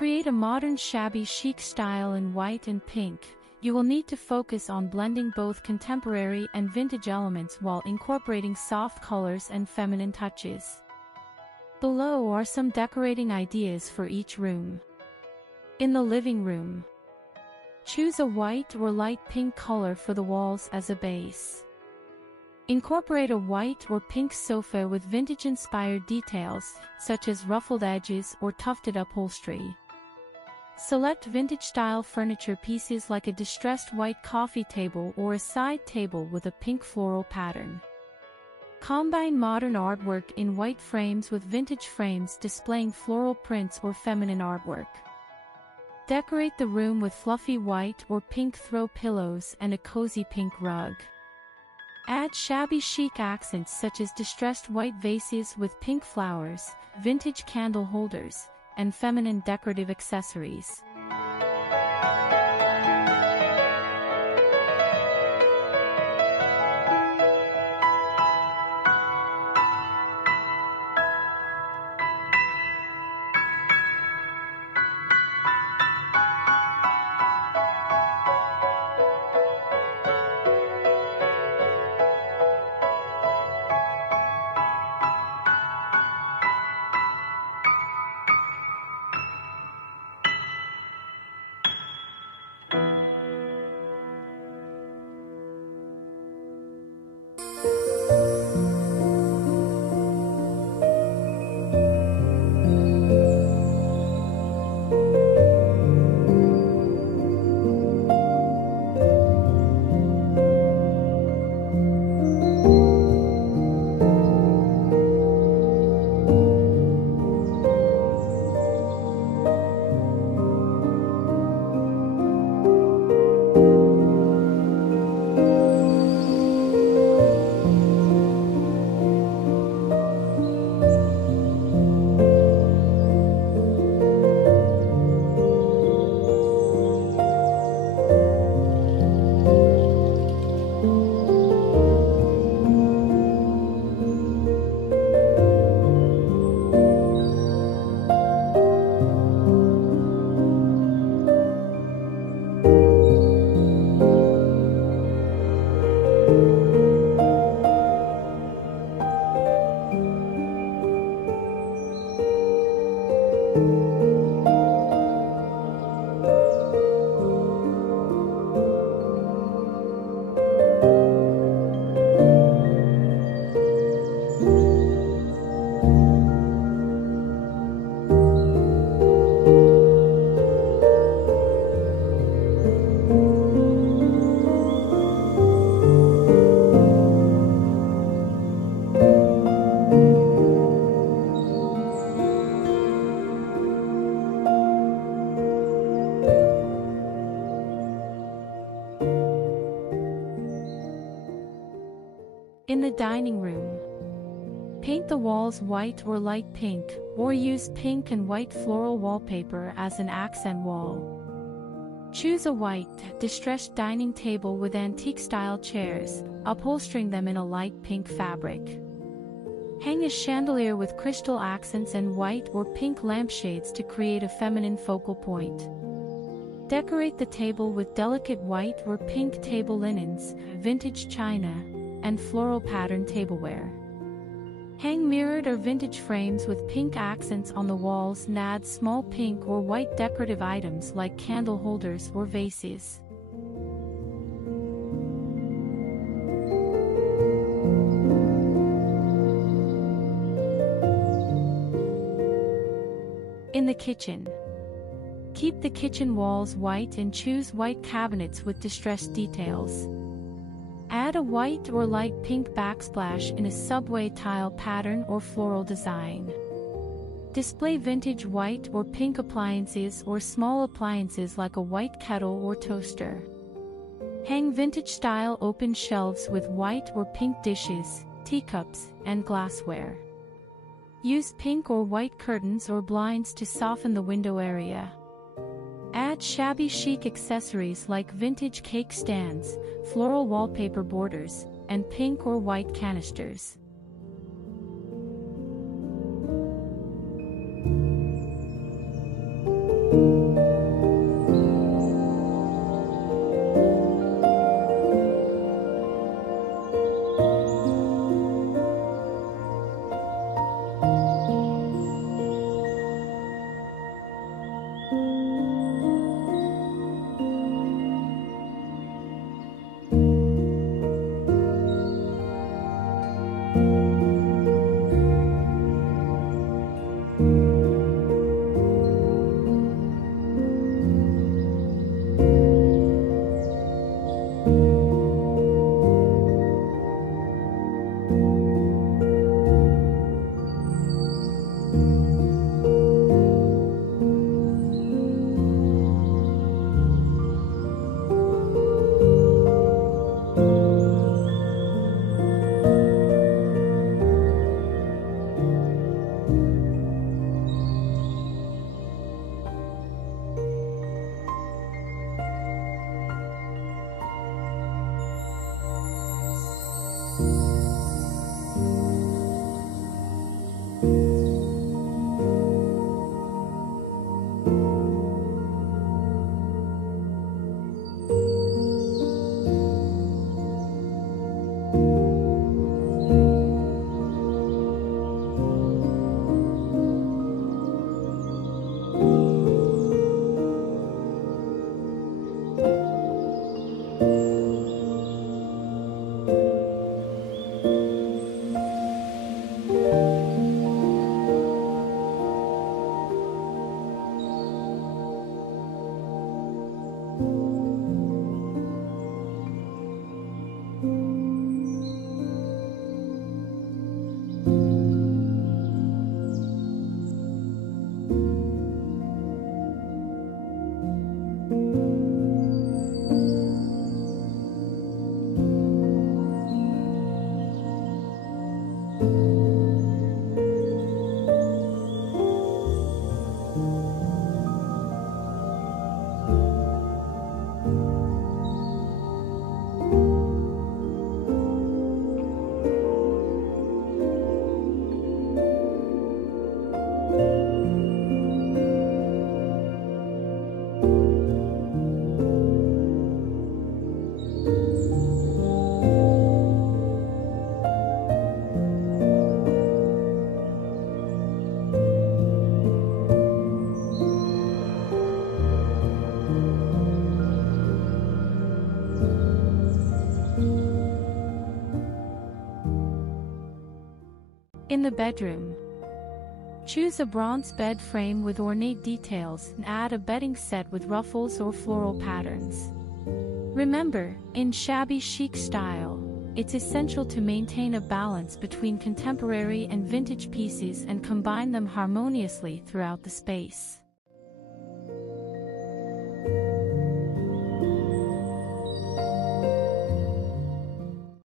create a modern shabby chic style in white and pink, you will need to focus on blending both contemporary and vintage elements while incorporating soft colors and feminine touches. Below are some decorating ideas for each room. In the living room, choose a white or light pink color for the walls as a base. Incorporate a white or pink sofa with vintage-inspired details, such as ruffled edges or tufted upholstery. Select vintage-style furniture pieces like a distressed white coffee table or a side table with a pink floral pattern. Combine modern artwork in white frames with vintage frames displaying floral prints or feminine artwork. Decorate the room with fluffy white or pink throw pillows and a cozy pink rug. Add shabby chic accents such as distressed white vases with pink flowers, vintage candle holders, and feminine decorative accessories. In the dining room, paint the walls white or light pink, or use pink and white floral wallpaper as an accent wall. Choose a white, distressed dining table with antique-style chairs, upholstering them in a light pink fabric. Hang a chandelier with crystal accents and white or pink lampshades to create a feminine focal point. Decorate the table with delicate white or pink table linens, vintage china, and floral pattern tableware. Hang mirrored or vintage frames with pink accents on the walls and add small pink or white decorative items like candle holders or vases. In the kitchen, keep the kitchen walls white and choose white cabinets with distressed details. Add a white or light pink backsplash in a subway tile pattern or floral design. Display vintage white or pink appliances or small appliances like a white kettle or toaster. Hang vintage-style open shelves with white or pink dishes, teacups, and glassware. Use pink or white curtains or blinds to soften the window area. Add shabby chic accessories like vintage cake stands, floral wallpaper borders, and pink or white canisters. In the bedroom, choose a bronze bed frame with ornate details and add a bedding set with ruffles or floral patterns. Remember, in shabby chic style, it's essential to maintain a balance between contemporary and vintage pieces and combine them harmoniously throughout the space.